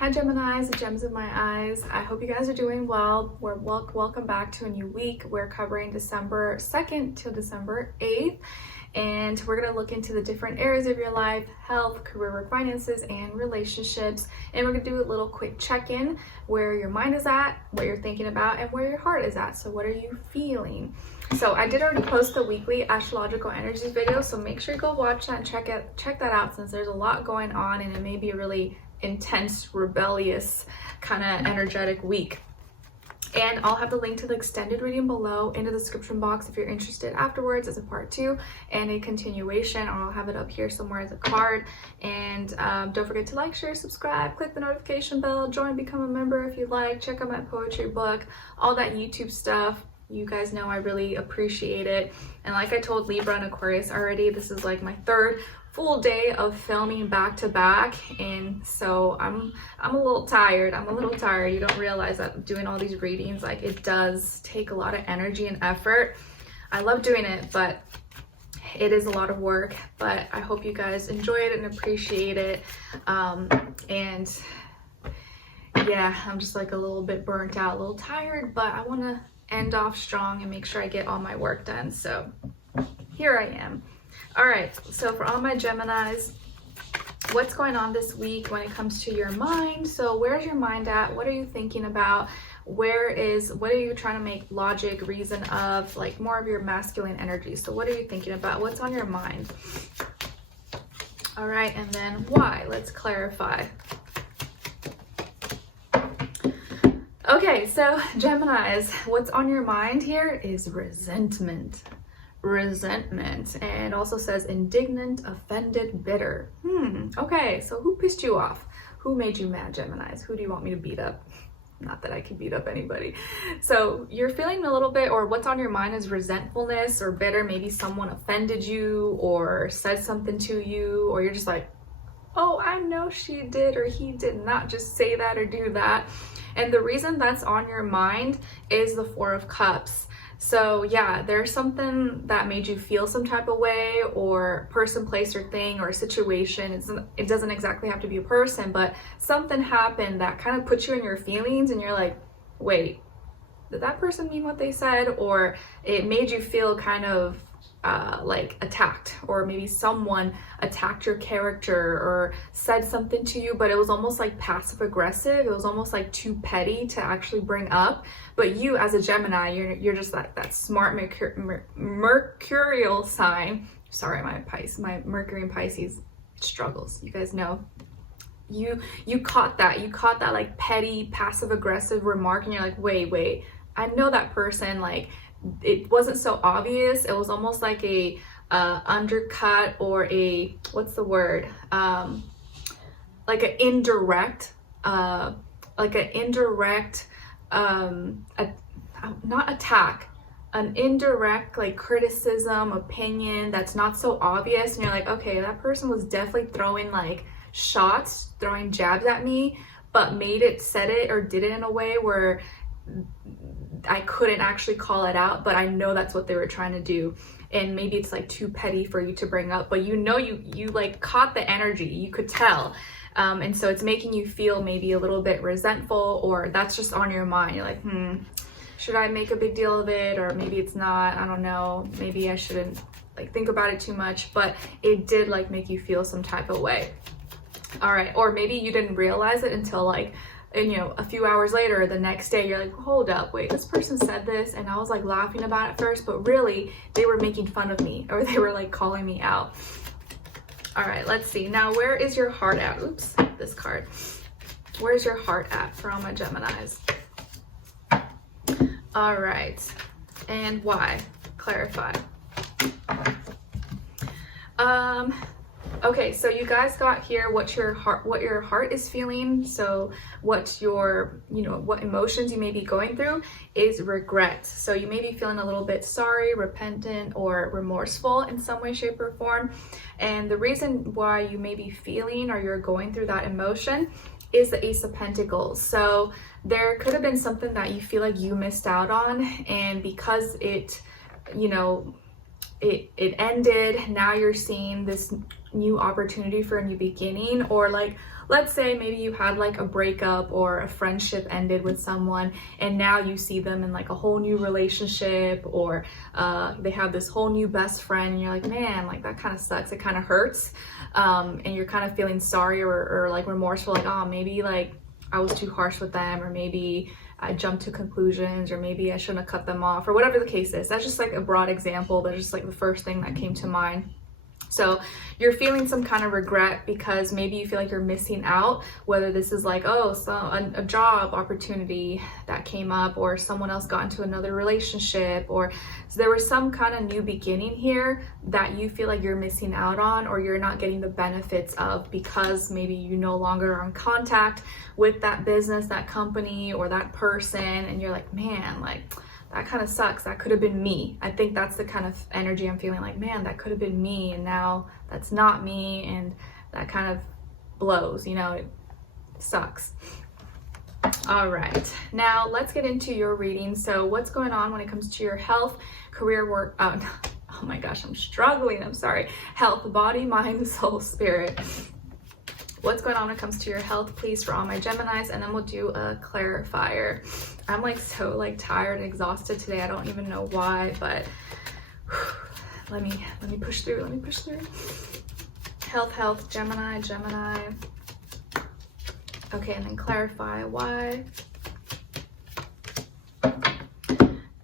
Hi Geminis, the gems of my eyes. I hope you guys are doing well. Welcome back to a new week. We're covering December 2nd to December 8th. And we're going to look into the different areas of your life: health, career, work, finances, and relationships. And we're going to do a little quick check-in where your mind is at, what you're thinking about, and where your heart is at. So what are you feeling? So I did already post the weekly astrological energies video, so make sure you go watch that and check that out, since there's a lot going on and it may be a really intense, rebellious, kind of energetic week. And I'll have the link to the extended reading below in the description box if you're interested afterwards as a part 2 and a continuation. I'll have it up here somewhere as a card. And don't forget to like, share, subscribe, click the notification bell, join, become a member if you'd like, check out my poetry book, all that YouTube stuff. You guys know I really appreciate it. And like I told Libra and Aquarius already, this is like my third full day of filming back to back, and so I'm a little tired. You don't realize that doing all these readings, like, it does take a lot of energy and effort. I love doing it, but it is a lot of work. But I hope you guys enjoy it and appreciate it. And yeah, I'm just like a little bit burnt out, a little tired, but I want to end off strong and make sure I get all my work done. So here I am. All right, so for all my Geminis, what's going on this week when it comes to your mind? So where's your mind at? What are you thinking about? What are you trying to make logic, reason of, like more of your masculine energy? So what are you thinking about? What's on your mind? All right, and then why? Let's clarify. Okay, so Geminis, what's on your mind here is resentment, and also says indignant, offended, bitter. Okay, so who pissed you off? Who made you mad, Geminis? Who do you want me to beat up? Not that I can beat up anybody. So you're feeling a little bit, or what's on your mind is resentfulness or bitter. Maybe someone offended you or said something to you, or you're just like, oh, I know she did or he did not just say that or do that. And the reason that's on your mind is the Four of Cups. So yeah, there's something that made you feel some type of way, or person, place, or thing, or situation. It doesn't exactly have to be a person, but something happened that kind of puts you in your feelings, and you're like, wait, did that person mean what they said? Or it made you feel kind of like attacked, or maybe someone attacked your character or said something to you, but it was almost like passive aggressive. It was almost like too petty to actually bring up. But you as a Gemini, you're just that smart mercurial sign. Sorry, my Mercury and Pisces struggles. You guys know. You caught that like petty passive aggressive remark, and you're like, wait, I know that person. Like, it wasn't so obvious. It was almost like a undercut, or a, what's the word, like an indirect not attack, an indirect like criticism, opinion that's not so obvious, and you're like, okay, that person was definitely throwing like shots, throwing jabs at me, but said it or did it in a way where I couldn't actually call it out, but I know that's what they were trying to do. And maybe it's like too petty for you to bring up, but you know, you like caught the energy, you could tell. And so it's making you feel maybe a little bit resentful, or that's just on your mind. You're like, should I make a big deal of it? Or maybe it's not, I don't know. Maybe I shouldn't like think about it too much, but it did like make you feel some type of way. All right, or maybe you didn't realize it until like, and a few hours later, the next day, you're like, hold up, wait, this person said this, and I was like laughing about it first, but really they were making fun of me, or they were like calling me out. All right, let's see. Now, where is your heart at? Oops, this card. Where's your heart at for all my Geminis? All right, and why? Clarify. Okay, so you guys got here what your heart is feeling. So what what emotions you may be going through is regret. So you may be feeling a little bit sorry, repentant, or remorseful in some way, shape, or form. And the reason why you may be feeling, or you're going through that emotion, is the Ace of Pentacles. So there could have been something that you feel like you missed out on, and because it ended, now you're seeing this new opportunity for a new beginning, or like let's say maybe you had like a breakup or a friendship ended with someone, and now you see them in like a whole new relationship, or they have this whole new best friend, and you're like, man, like that kind of sucks, it kind of hurts, and you're kind of feeling sorry or like remorseful, like, oh, maybe like I was too harsh with them, or maybe I jumped to conclusions, or maybe I shouldn't have cut them off, or whatever the case is. That's just like a broad example, but just like the first thing that came to mind. So you're feeling some kind of regret because maybe you feel like you're missing out, whether this is like, oh, a job opportunity that came up, or someone else got into another relationship, or so there was some kind of new beginning here that you feel like you're missing out on, or you're not getting the benefits of, because maybe you no longer are in contact with that business, that company, or that person, and you're like, man, like that kind of sucks. That could have been me. I think that's the kind of energy I'm feeling, like, man, that could have been me, and now that's not me, and that kind of blows, you know, it sucks. All right, now let's get into your reading. So what's going on when it comes to your health, career, work, oh my gosh, I'm struggling, I'm sorry. Health, body, mind, soul, spirit. What's going on when it comes to your health, please, for all my Geminis, and then we'll do a clarifier. I'm like so like tired and exhausted today. I don't even know why, but let me push through. Let me push through. Health, Gemini. Okay, and then clarify why.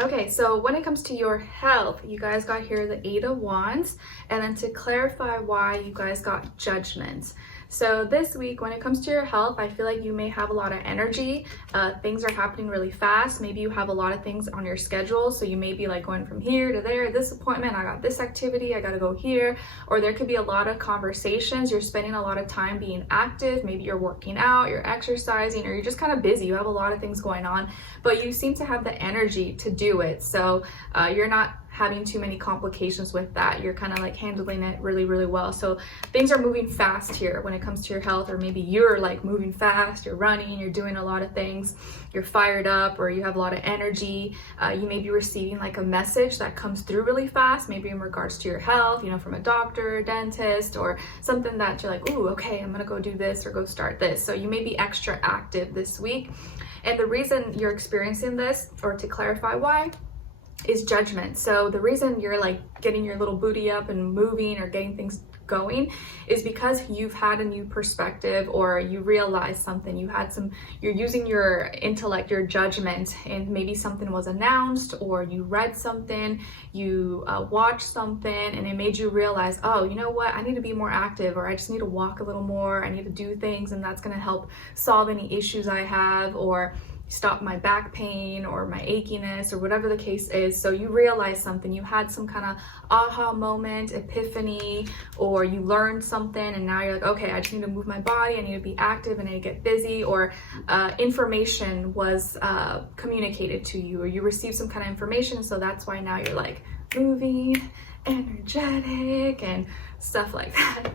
Okay, so when it comes to your health, you guys got here the 8 of Wands, and then to clarify why, you guys got Judgment. So this week, when it comes to your health, I feel like you may have a lot of energy. Things are happening really fast. Maybe you have a lot of things on your schedule. So you may be like going from here to there, this appointment, I got this activity, I got to go here. Or there could be a lot of conversations. You're spending a lot of time being active. Maybe you're working out, you're exercising, or you're just kind of busy. You have a lot of things going on, but you seem to have the energy to do it. So you're not having too many complications with that. You're kind of like handling it really, really well. So things are moving fast here when it comes to your health, or maybe you're like moving fast, you're running, you're doing a lot of things, you're fired up, or you have a lot of energy. You may be receiving like a message that comes through really fast, maybe in regards to your health, you know, from a doctor, dentist, or something that you're like, ooh, okay, I'm gonna go do this or go start this. So you may be extra active this week. And the reason you're experiencing this, or to clarify why, is Judgment. So the reason you're like getting your little booty up and moving or getting things going is because you've had a new perspective, or you realize something, you're using your intellect, your judgment, and maybe something was announced, or you read something, you watched something, and it made you realize, oh, you know what, I need to be more active, or I just need to walk a little more, I need to do things, and that's going to help solve any issues I have, or stop my back pain or my achiness, or whatever the case is. So you realize something, you had some kind of aha moment, epiphany, or you learned something, and now you're like, okay, I just need to move my body, I need to be active, I need to get busy, or information was communicated to you, or you received some kind of information, so that's why now you're like moving, energetic, and stuff like that.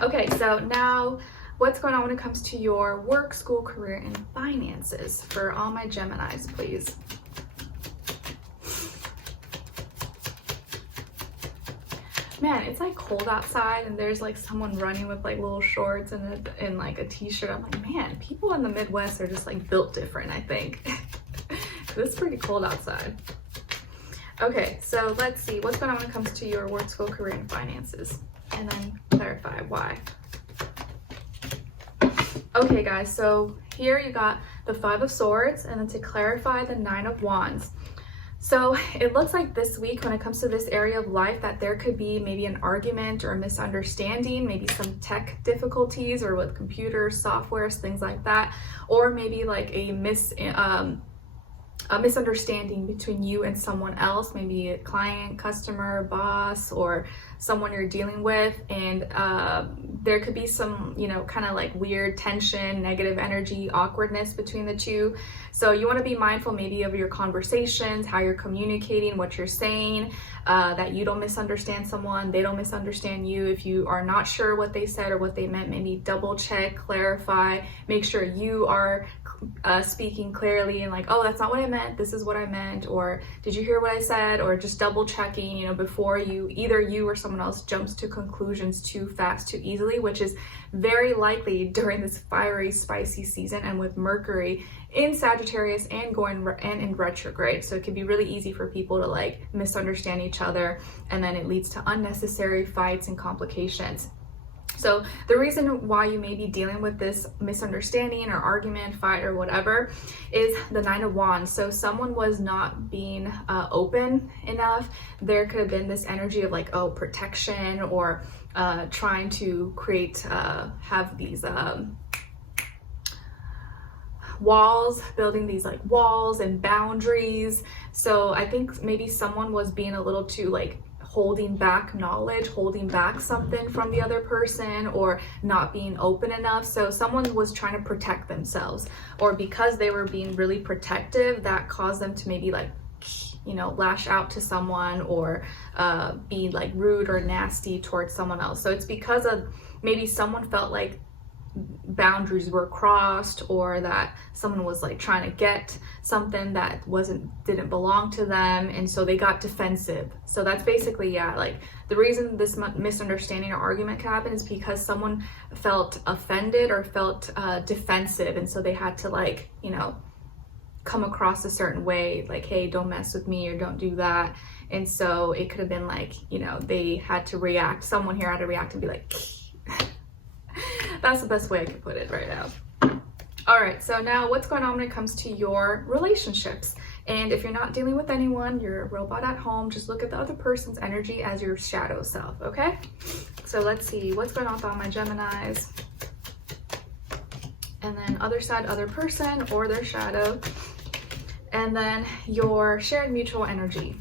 Okay, so now what's going on when it comes to your work, school, career, and finances for all my Geminis, please? Man, it's like cold outside, and there's like someone running with like little shorts and like a t-shirt. I'm like, man, people in the Midwest are just like built different, I think. It's pretty cold outside. Okay, so let's see what's going on when it comes to your work, school, career, and finances, and then clarify why. Okay guys, so here you got the 5 of Swords, and then to clarify, the 9 of Wands. So it looks like this week, when it comes to this area of life, that there could be maybe an argument or a misunderstanding, maybe some tech difficulties, or with computers, softwares, things like that, or maybe like a misunderstanding between you and someone else, maybe a client, customer, boss, or someone you're dealing with, and there could be some, you know, kind of like weird tension, negative energy, awkwardness between the two. So you want to be mindful maybe of your conversations, how you're communicating, what you're saying, that you don't misunderstand someone, they don't misunderstand you. If you are not sure what they said or what they meant, maybe double check, clarify, make sure you are speaking clearly, and like, oh, that's not what I meant. meant, this is what I meant, or did you hear what I said, or just double checking, you know, before either you or someone else jumps to conclusions too fast, too easily, which is very likely during this fiery, spicy season, and with Mercury in Sagittarius and in retrograde. So it can be really easy for people to like misunderstand each other, and then it leads to unnecessary fights and complications. So the reason why you may be dealing with this misunderstanding or argument, fight, or whatever is the 9 of Wands. So someone was not being open enough. There could have been this energy of like, oh, protection, or trying to create, have these walls, building these like walls and boundaries. So I think maybe someone was being a little too like holding back knowledge, holding back something from the other person, or not being open enough. So someone was trying to protect themselves, or because they were being really protective, that caused them to maybe like, you know, lash out to someone, or be like rude or nasty towards someone else. So it's because of maybe someone felt like boundaries were crossed, or that someone was like trying to get something that didn't belong to them, and so they got defensive. So that's basically, yeah, like the reason this misunderstanding or argument can happen is because someone felt offended or felt defensive, and so they had to like, you know, come across a certain way, like, hey, don't mess with me, or don't do that. And so it could have been like, you know, they had to react, someone here had to react and be like that's the best way I could put it right now. All right, so now what's going on when it comes to your relationships? And if you're not dealing with anyone, you're a robot at home, just look at the other person's energy as your shadow self, okay? So let's see what's going on with all my Geminis. And then other side, other person or their shadow. And then your shared mutual energy.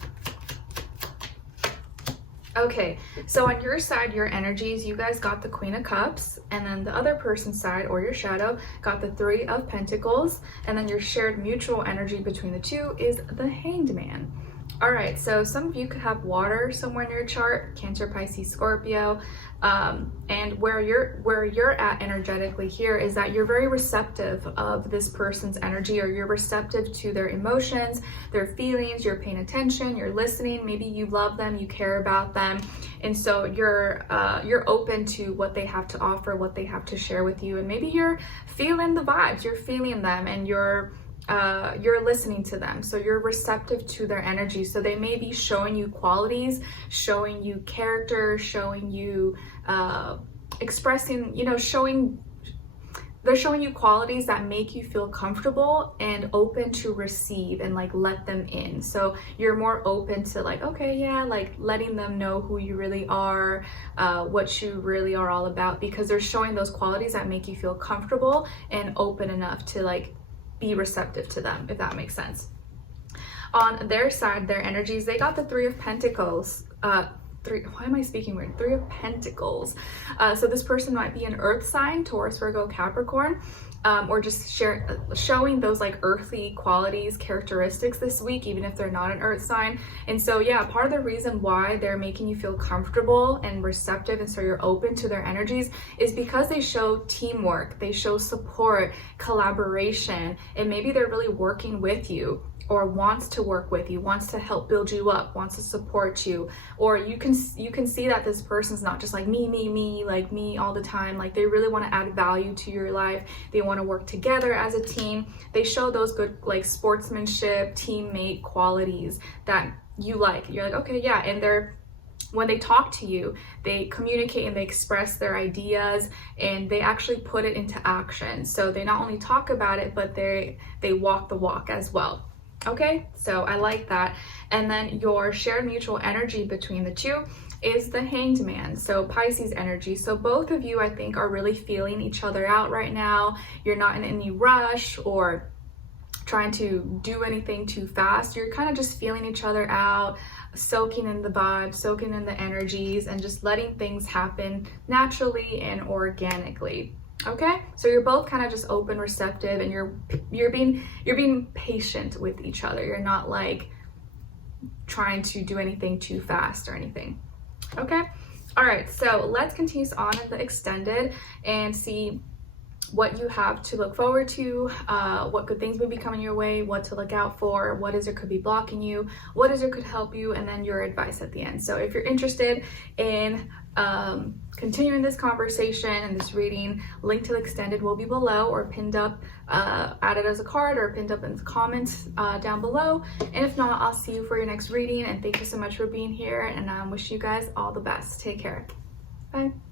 Okay, so on your side, your energies, you guys got the Queen of Cups, and then the other person's side, or your shadow, got the 3 of Pentacles, and then your shared mutual energy between the two is the Hanged Man. All right, so some of you could have water somewhere in your chart, Cancer, Pisces, Scorpio, and where you're at energetically here is that you're very receptive of this person's energy, or you're receptive to their emotions, their feelings, you're paying attention, you're listening, maybe you love them, you care about them, and so you're open to what they have to offer, what they have to share with you, and maybe you're feeling the vibes, you're feeling them, and you're listening to them, so you're receptive to their energy. So they may be showing you qualities, showing you character, showing you expressing, you know, they're showing you qualities that make you feel comfortable and open to receive and like let them in. So you're more open to like, okay, yeah, like letting them know who you really are, what you really are all about, because they're showing those qualities that make you feel comfortable and open enough to like be receptive to them, if that makes sense. On their side, their energies, they got the 3 of Pentacles. Why am I speaking weird? 3 of Pentacles. So this person might be an earth sign, Taurus, Virgo, Capricorn, or just showing those like earthly qualities, characteristics this week, even if they're not an earth sign. And so yeah, part of the reason why they're making you feel comfortable and receptive, and so you're open to their energies, is because they show teamwork, they show support, collaboration, and maybe they're really working with you, or wants to work with you, wants to help build you up, wants to support you. Or you can see that this person's not just like me, like me all the time. Like they really want to add value to your life. They want to work together as a team. They show those good like sportsmanship, teammate qualities that you like. You're like, okay, yeah. And when they talk to you, they communicate and they express their ideas, and they actually put it into action. So they not only talk about it, but they walk the walk as well. Okay, so I like that. And then your shared mutual energy between the two is the Hanged Man, so Pisces energy. So both of you, I think, are really feeling each other out right now. You're not in any rush or trying to do anything too fast. You're kind of just feeling each other out, soaking in the vibes, soaking in the energies, and just letting things happen naturally and organically. Okay, so you're both kind of just open, receptive, and you're being patient with each other. You're not like trying to do anything too fast or anything. Okay, all right, so let's continue on in the extended and see what you have to look forward to, what good things may be coming your way, what to look out for, what is or could be blocking you, what is or could help you, and then your advice at the end. So if you're interested in continuing this conversation and this reading, link to the extended will be below or pinned up, added as a card or pinned up in the comments down below. And if not, I'll see you for your next reading, and thank you so much for being here, and I'm wishing you guys all the best. Take care. Bye.